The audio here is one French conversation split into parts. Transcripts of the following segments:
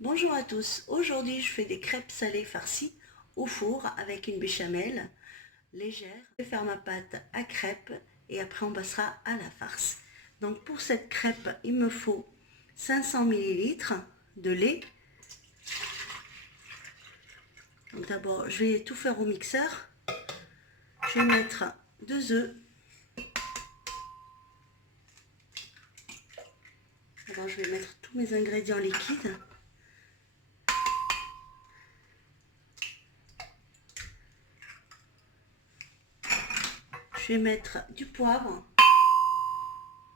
Bonjour à tous, aujourd'hui je fais des crêpes salées farcies au four avec une béchamel légère. Je vais faire ma pâte à crêpes et après on passera à la farce. Donc pour cette crêpe il me faut 500 ml de lait. Donc d'abord je vais tout faire au mixeur. Je vais mettre 2 œufs. Alors je vais mettre tous mes ingrédients liquides. Je vais mettre du poivre.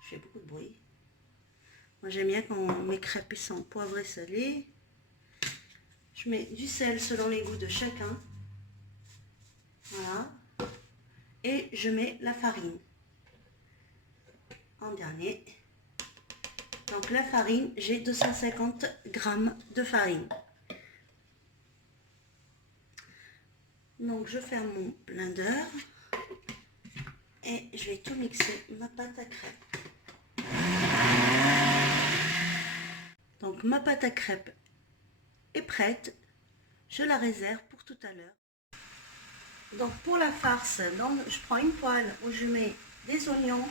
Je fais beaucoup de bruit. Moi j'aime bien quand mes crêpes sont poivrées salées. Je mets du sel selon les goûts de chacun. Voilà. Et je mets la farine en dernier. Donc la farine, j'ai 250 grammes de farine. Donc je ferme mon blender et je vais tout mixer ma pâte à crêpes. Donc ma pâte à crêpes est prête. Je la réserve pour tout à l'heure. Donc pour la farce, je prends une poêle où je mets des oignons,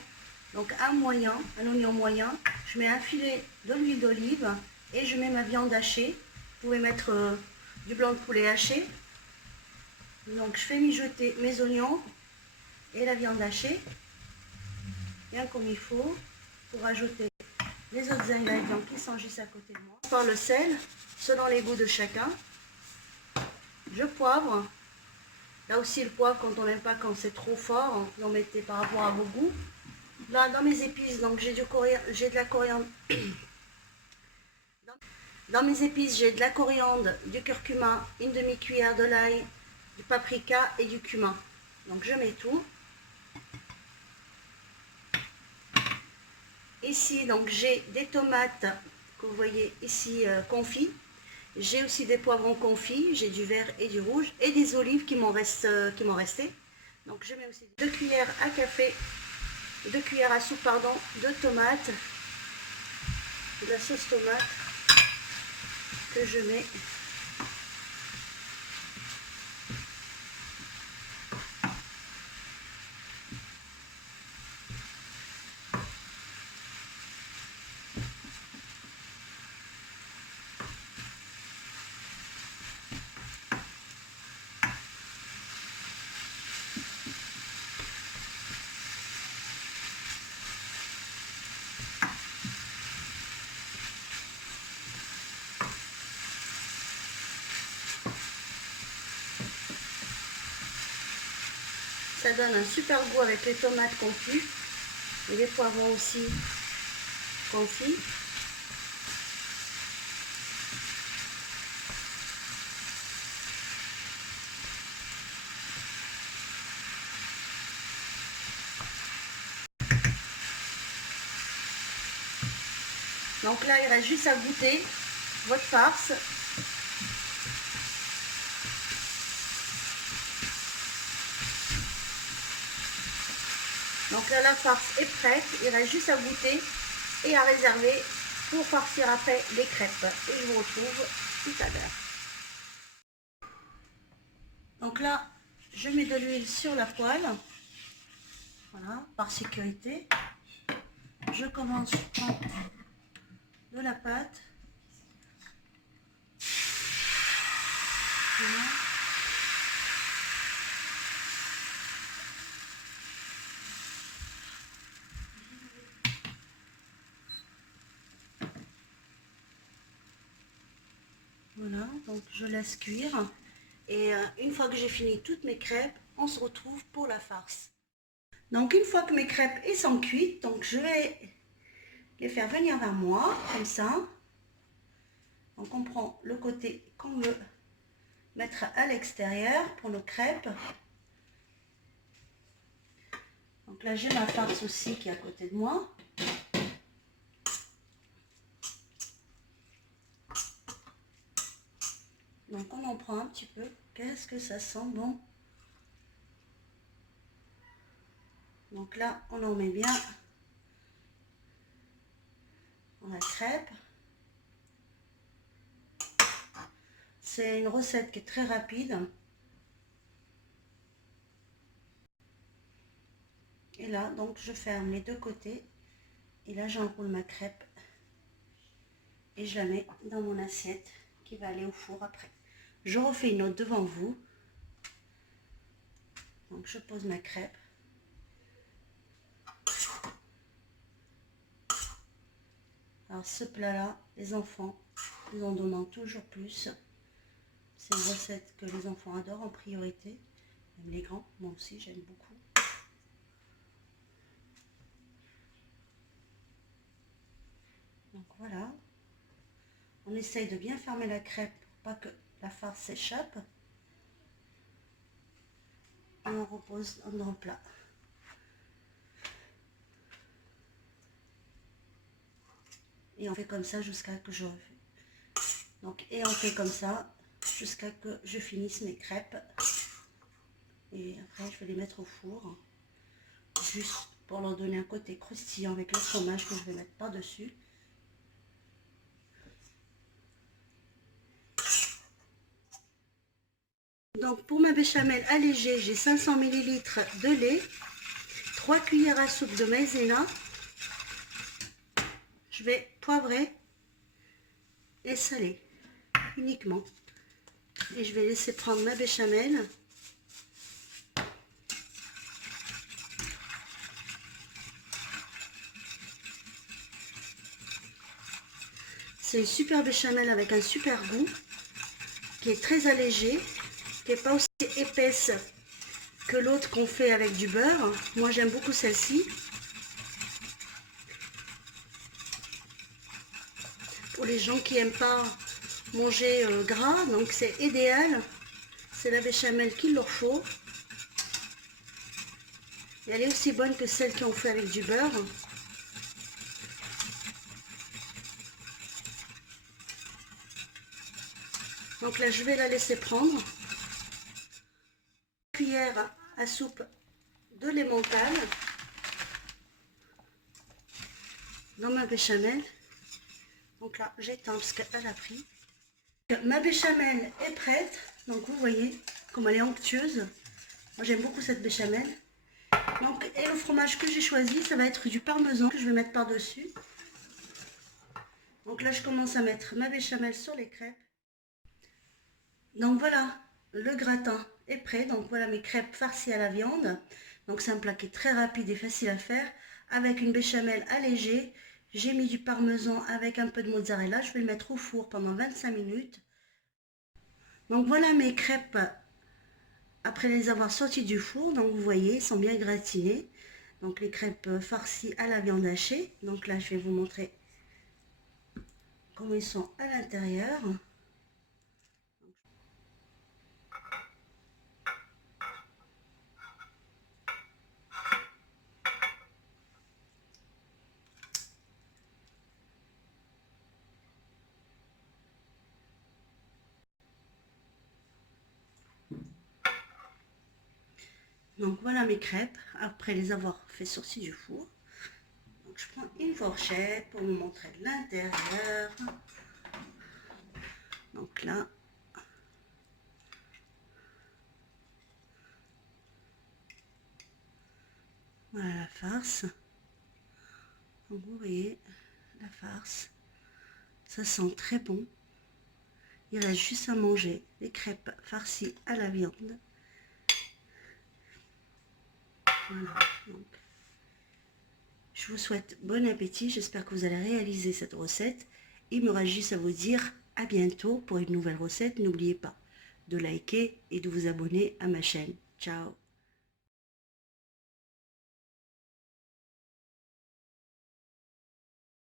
donc un oignon moyen, je mets un filet de l'huile d'olive et je mets ma viande hachée. Vous pouvez mettre du blanc de poulet haché. Donc je fais mijoter mes oignons et la viande hachée, bien comme il faut, pour ajouter les autres ingrédients qui sont juste à côté de moi. Par le sel, selon les goûts de chacun. Je poivre. Là aussi, le poivre, quand on n'aime pas, quand c'est trop fort, vous en mettez par rapport à vos goûts. Là, dans mes épices, donc j'ai de la coriandre. Dans mes épices, j'ai de la coriandre, du curcuma, une demi-cuillère de l'ail, du paprika et du cumin. Donc je mets tout. Ici, donc j'ai des tomates que vous voyez ici confits. J'ai aussi des poivrons confits, j'ai du vert et du rouge et des olives qui m'ont resté. Donc je mets aussi 2 cuillères à café, 2 cuillères à soupe pardon, de tomates, de la sauce tomate que je mets. Ça donne un super goût avec les tomates confites et les poivrons aussi confits. Donc là, il reste juste à goûter votre farce. Donc là, la farce est prête. Il reste juste à goûter et à réserver pour farcir après les crêpes. Et je vous retrouve tout à l'heure. Donc là, je mets de l'huile sur la poêle. Voilà, par sécurité. Je commence par de la pâte. Voilà. Voilà, donc je laisse cuire. Et une fois que j'ai fini toutes mes crêpes, on se retrouve pour la farce. Donc une fois que mes crêpes sont cuites, donc je vais les faire venir vers moi, comme ça. Donc on prend le côté qu'on veut mettre à l'extérieur pour nos crêpes. Donc là j'ai ma farce aussi qui est à côté de moi. Donc on en prend un petit peu. Qu'est-ce que ça sent bon. Donc là on en met bien dans la crêpe. C'est une recette qui est très rapide. Et là, donc je ferme les deux côtés. Et là, j'enroule ma crêpe. Et je la mets dans mon assiette qui va aller au four après. Je refais une autre devant vous. Donc je pose ma crêpe. Alors ce plat-là, les enfants, ils en demandent toujours plus. C'est une recette que les enfants adorent en priorité. Même les grands, moi aussi j'aime beaucoup. Donc voilà. On essaye de bien fermer la crêpe pour pas que la farce s'échappe. Et on repose dans le plat. Et on fait comme ça jusqu'à que je refais. Donc, et on fait comme ça jusqu'à que je finisse mes crêpes. Et après, je vais les mettre au four. Juste pour leur donner un côté croustillant avec le fromage que je vais mettre par-dessus. Donc, pour ma béchamel allégée, j'ai 500 ml de lait, 3 cuillères à soupe de maïzena. Je vais poivrer et saler uniquement. Et je vais laisser prendre ma béchamel. C'est une super béchamel avec un super goût, qui est très allégée, qui n'est pas aussi épaisse que l'autre qu'on fait avec du beurre. Moi j'aime beaucoup celle-ci. Pour les gens qui n'aiment pas manger gras, donc c'est idéal. C'est la béchamel qu'il leur faut. Et elle est aussi bonne que celle qu'on fait avec du beurre. Donc là, je vais la laisser prendre. Cuillère à soupe de l'emmental dans ma béchamel. Donc là, j'éteins parce qu'elle a pris. Ma béchamel est prête. Donc vous voyez comme elle est onctueuse. Moi, j'aime beaucoup cette béchamel. Donc, et le fromage que j'ai choisi, ça va être du parmesan que je vais mettre par-dessus. Donc là, je commence à mettre ma béchamel sur les crêpes. Donc voilà, le gratin est prêt. Donc voilà mes crêpes farcies à la viande. Donc c'est un plat qui est très rapide et facile à faire avec une béchamel allégée. J'ai mis du parmesan avec un peu de mozzarella. Je vais le mettre au four pendant 25 minutes. Donc voilà mes crêpes après les avoir sorties du four. Donc vous voyez, elles sont bien gratinées. Donc les crêpes farcies à la viande hachée. Donc là, je vais vous montrer comment ils sont à l'intérieur. Donc voilà mes crêpes, après les avoir fait sortir du four. Donc je prends une fourchette pour vous montrer l'intérieur. Donc là, voilà la farce. Donc vous voyez la farce, ça sent très bon. Il reste juste à manger les crêpes farcies à la viande. Voilà, donc je vous souhaite bon appétit, j'espère que vous allez réaliser cette recette. Il me reste juste à vous dire à bientôt pour une nouvelle recette. N'oubliez pas de liker et de vous abonner à ma chaîne. Ciao!